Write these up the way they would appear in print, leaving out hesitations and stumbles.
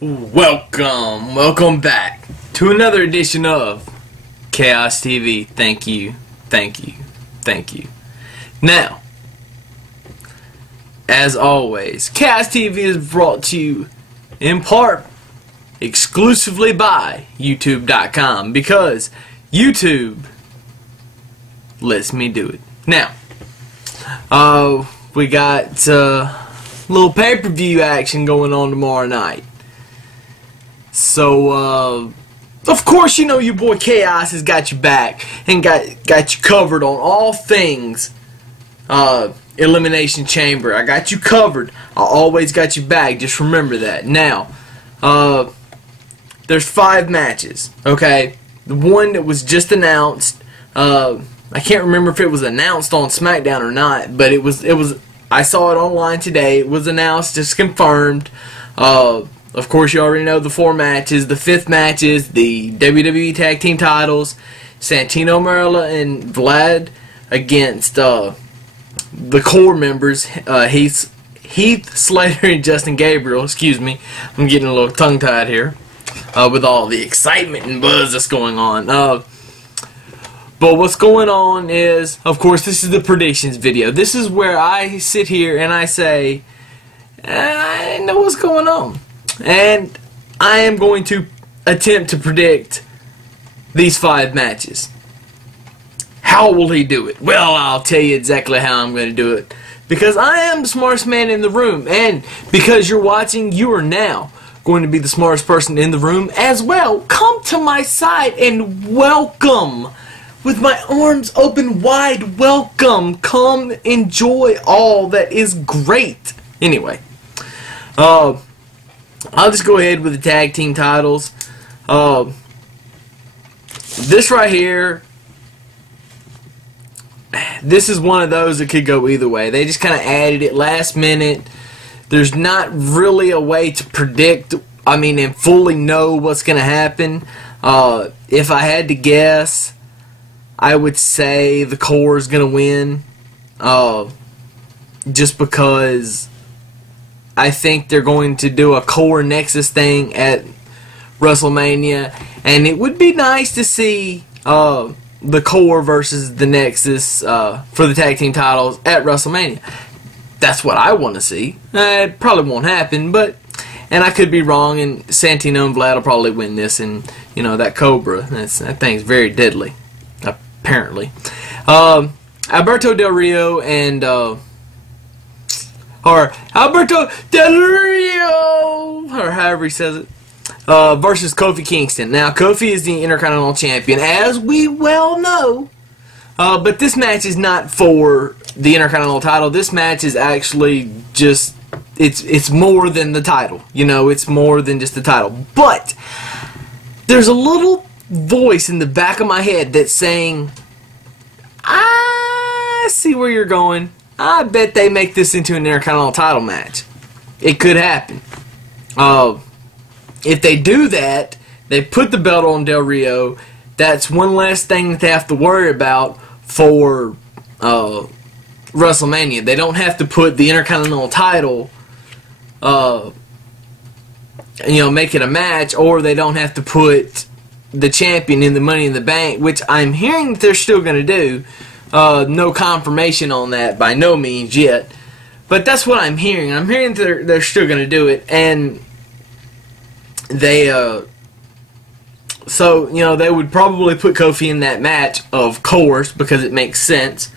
Welcome back to another edition of Chaos TV. Thank you. Now, as always, Chaos TV is brought to you in part exclusively by YouTube.com because YouTube lets me do it. Now, we got little pay-per-view action going on tomorrow night. So, of course, you know your boy Chaos has got you back and got you covered on all things Elimination Chamber. I got you covered. I always got you back. Just remember that. Now, there's 5 matches. Okay, the one that was just announced. I can't remember if it was announced on SmackDown or not, but it was. I saw it online today. It was announced, just confirmed. Of course, you already know the 4 matches. The 5th match is the WWE Tag Team titles. Santino Marella and Vlad against the core members, Heath Slater and Justin Gabriel. Excuse me, I'm getting a little tongue-tied here with all the excitement and buzz that's going on. But what's going on is, of course, this is the predictions video. This is where I sit here and I say, I know what's going on. And I am going to attempt to predict these 5 matches. How will he do it? Well, I'll tell you exactly how I'm going to do it. Because I am the smartest man in the room. And because you're watching, you are now going to be the smartest person in the room as well. Come to my side and welcome. With my arms open wide, welcome. Come enjoy all that is great. Anyway. I'll just go ahead with the tag team titles. This right here, this is one of those that could go either way. They just kind of added it last minute. There's not really a way to predict, and fully know what's going to happen. If I had to guess, I would say the core is going to win. Just because I think they're going to do a core Nexus thing at WrestleMania, and it would be nice to see the core versus the Nexus for the tag team titles at WrestleMania. That's what I want to see. It probably won't happen, and I could be wrong, and Santino and Vlad will probably win this, and that Cobra, that thing's very deadly, apparently. Alberto Del Rio and Alberto Del Rio, or however he says it, versus Kofi Kingston. Now, Kofi is the Intercontinental Champion, as we well know, but this match is not for the Intercontinental title. This match is actually just, it's more than the title. It's more than just the title. But there's a little voice in the back of my head that's saying, I see where you're going. I bet they make this into an Intercontinental title match. It could happen. If they do that, they put the belt on Del Rio. That's one less thing that they have to worry about for WrestleMania. They don't have to put the Intercontinental title, make it a match, or they don't have to put the champion in the Money in the Bank, which I'm hearing that they're still going to do. No confirmation on that by no means yet, but that's what I'm hearing. I'm hearing they're still going to do it, and they they would probably put Kofi in that match, of course, because it makes sense.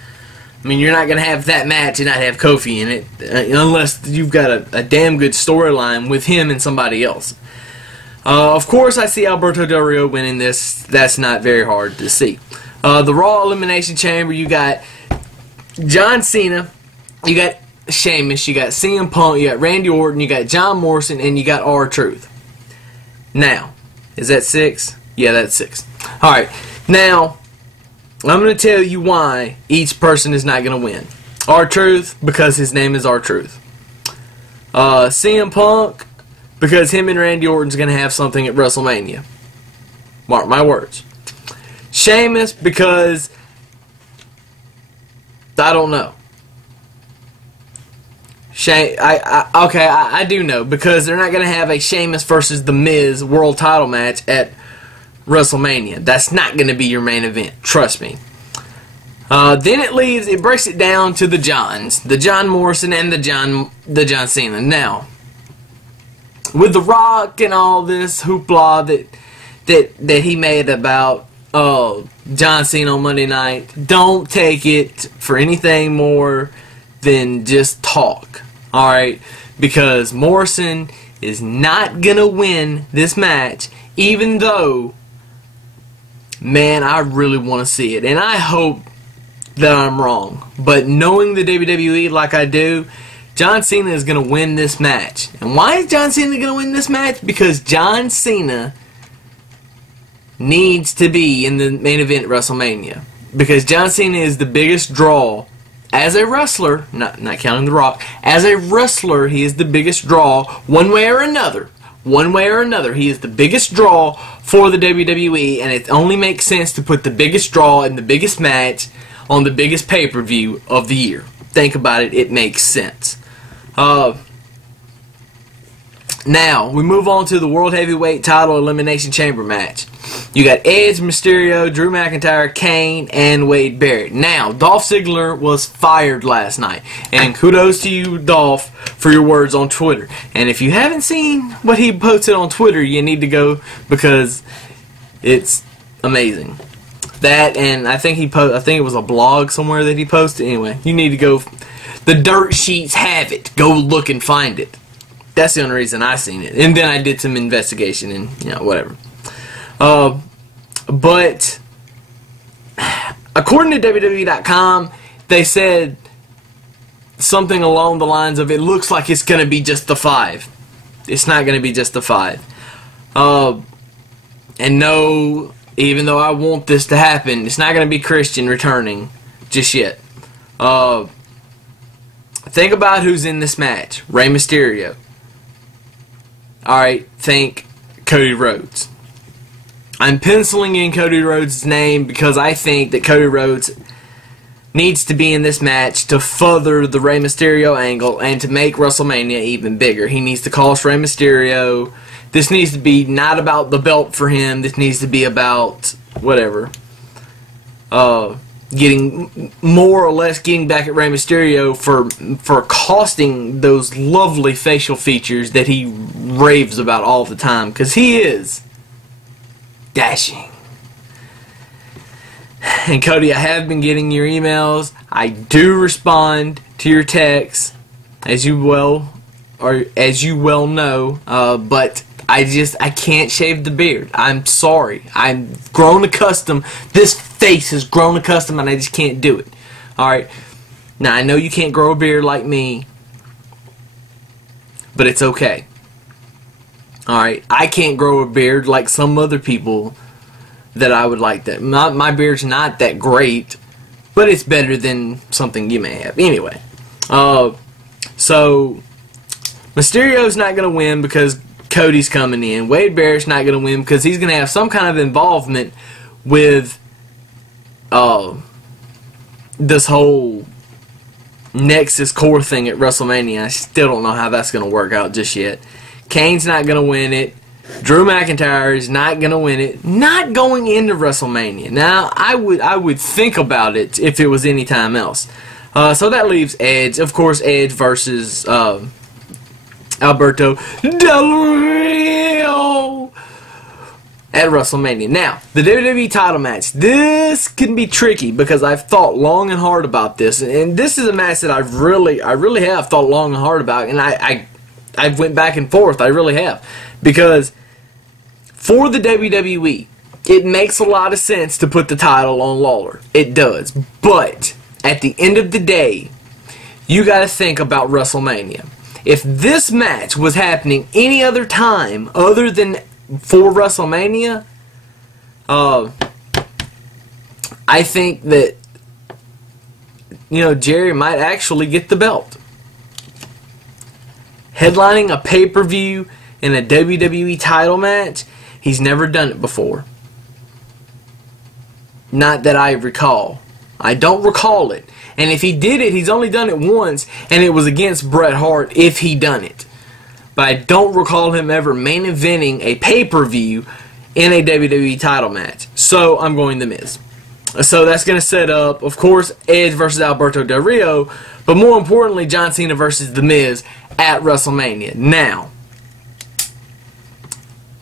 You're not going to have that match and not have Kofi in it unless you've got a damn good storyline with him and somebody else. Of course, I see Alberto Del Rio winning this. That's not very hard to see. The Raw Elimination Chamber, you got John Cena, you got Sheamus, you got CM Punk, you got Randy Orton, you got John Morrison, and you got R-Truth. Now, is that 6? Yeah, that's 6. Alright, now, I'm going to tell you why each person is not going to win. R-Truth, because his name is R-Truth. CM Punk, because him and Randy Orton's going to have something at WrestleMania. Mark my words. Sheamus, because I don't know. I do know, because they're not going to have a Sheamus versus The Miz world title match at WrestleMania. That's not going to be your main event. Trust me. Then it breaks it down to the Johns, the John Morrison and the John Cena. Now, with The Rock and all this hoopla that he made about John Cena on Monday night, don't take it for anything more than just talk. Alright? Because Morrison is not gonna win this match, even though, man, I really want to see it. And I hope that I'm wrong. But knowing the WWE like I do, John Cena is going to win this match. And why is John Cena going to win this match? Because John Cena needs to be in the main event at WrestleMania. Because John Cena is the biggest draw as a wrestler, not counting The Rock. As a wrestler, he is the biggest draw one way or another. One way or another, he is the biggest draw for the WWE, and it only makes sense to put the biggest draw in the biggest match on the biggest pay-per-view of the year. Think about it, it makes sense. Now, we move on to the World Heavyweight Title Elimination Chamber match. You got Edge, Mysterio, Drew McIntyre, Kane, and Wade Barrett. Now, Dolph Ziggler was fired last night. And kudos to you, Dolph, for your words on Twitter. And if you haven't seen what he posted on Twitter, you need to go, because it's amazing. That, and I think I think it was a blog somewhere that he posted. Anyway, you need to go. The dirt sheets have it. Go look and find it. That's the only reason I seen it. And then I did some investigation and, whatever. But according to WWE.com, they said something along the lines of, it looks like it's going to be just the 5. It's not going to be just the 5. And no, even though I want this to happen, it's not going to be Christian returning just yet. Think about who's in this match. Rey Mysterio. Alright, think Cody Rhodes. I'm penciling in Cody Rhodes' name because I think that Cody Rhodes needs to be in this match to further the Rey Mysterio angle and to make WrestleMania even bigger. He needs to cost Rey Mysterio. This needs to be not about the belt for him. This needs to be about whatever. Getting more or less getting back at Rey Mysterio for costing those lovely facial features that he raves about all the time, because he is dashing. And Cody, I have been getting your emails. I do respond to your texts, as you well know, but I can't shave the beard. I'm sorry. I'm grown accustomed. This face has grown accustomed, and I just can't do it. Alright? Now, I know you can't grow a beard like me, but it's okay. Alright? I can't grow a beard like some other people that I would like that. My beard's not that great, but it's better than something you may have. Anyway. So, Mysterio's not going to win because Cody's coming in. Wade Barrett's not going to win because he's going to have some kind of involvement with this whole Nexus core thing at WrestleMania. I still don't know how that's going to work out just yet. Kane's not going to win it. Drew McIntyre is not going to win it. Not going into WrestleMania. Now, I would think about it if it was any time else. So that leaves Edge. Of course, Edge versus Alberto Del Rio at WrestleMania. Now, the WWE title match. This can be tricky because I've thought long and hard about this, and this is a match that I really have thought long and hard about, and I've went back and forth. I really have, because for the WWE, it makes a lot of sense to put the title on Lawler. It does, but at the end of the day, you got to think about WrestleMania. If this match was happening any other time other than for WrestleMania, I think that, Jerry might actually get the belt. Headlining a pay-per-view in a WWE title match, he's never done it before. Not that I recall. I don't recall it. And if he did it, he's only done it once, and it was against Bret Hart if he done it. But I don't recall him ever main eventing a pay-per-view in a WWE title match. So I'm going The Miz. So that's going to set up, of course, Edge versus Alberto Del Rio, but more importantly, John Cena versus The Miz at WrestleMania. Now,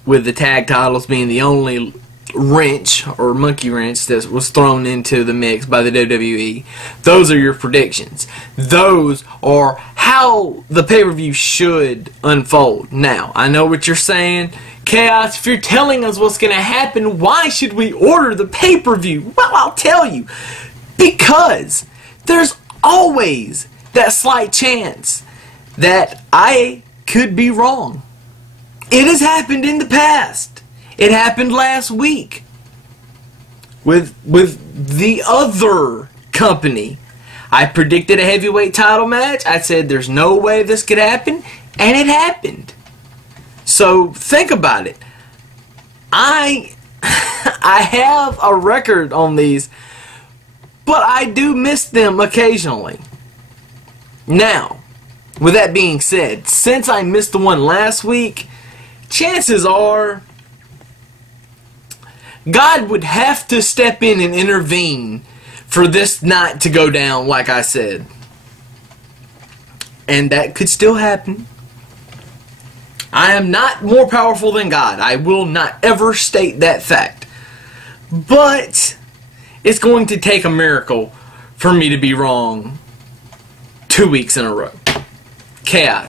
with the tag titles being the only wrench or monkey wrench that was thrown into the mix by the WWE, those are your predictions. Those are how the pay-per-view should unfold. Now, I know what you're saying. Chaos, if you're telling us what's going to happen, why should we order the pay-per-view? Well, I'll tell you. Because there's always that slight chance that I could be wrong. It has happened in the past. It happened last week with the other company. I predicted a heavyweight title match. I said there's no way this could happen, and it happened. So think about it. I have a record on these, but I do miss them occasionally. Now, with that being said, since I missed the one last week, chances are God would have to step in and intervene for this not to go down like I said. And that could still happen. I am not more powerful than God. I will not ever state that fact. But it's going to take a miracle for me to be wrong 2 weeks in a row. Chaos.